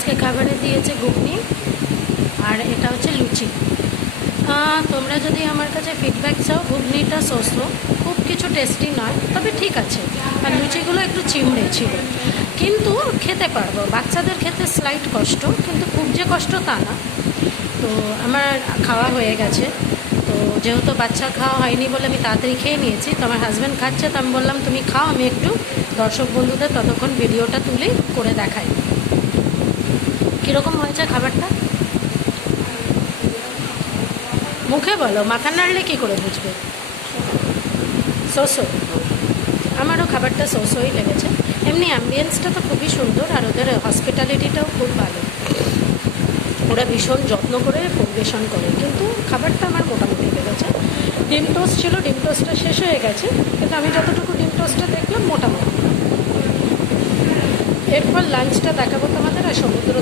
আজকে খাবারে দিয়েছে ঘুগনি আর এটা হচ্ছে লুচি। তোমরা যদি আমার কাছে ফিডব্যাক চাও, ঘুগনিটা সসো খুব কিছু টেস্টি নয়, তবে ঠিক আছে। আর লুচিগুলো একটু চিমড়ে ছিল, কিন্তু খেতে পারবো। বাচ্চাদের খেতে স্লাইট কষ্ট, কিন্তু খুব যে কষ্ট তা না। তো আমার খাওয়া হয়ে গেছে। তো যেহেতু বাচ্চা খাওয়া হয়নি বলে আমি তাড়াতাড়ি খেয়ে নিয়েছি। তো আমার হাজব্যান্ড খাচ্ছে, তো আমি বললাম তুমি খাও, আমি একটু দর্শক বন্ধুদের ততক্ষণ ভিডিওটা তুলে করে দেখাই কীরকম হয়েছে খাবারটা। মুখে বলো, মাথা নাড়লে কী করে বুঝবে? সোসো। আমারও খাবারটা সোসোই লেগেছে। এমনি অ্যাম্বিয়েন্সটা তো খুবই সুন্দর, আর ওদের হসপিটালিটিটাও খুব ভালো। ওরা ভীষণ যত্ন করে পরিবেশন করে, কিন্তু খাবারটা আমার মোটামুটি লেগেছে। ডিম টোস্ট ছিল, ডিম টোস্টটা শেষ হয়ে গেছে, কিন্তু আমি যতটুকু ডিম টোস্টটা দেখলাম মোটামুটি। এরপর লাঞ্চটা দেখাবো তোমাদের, আর সমুদ্র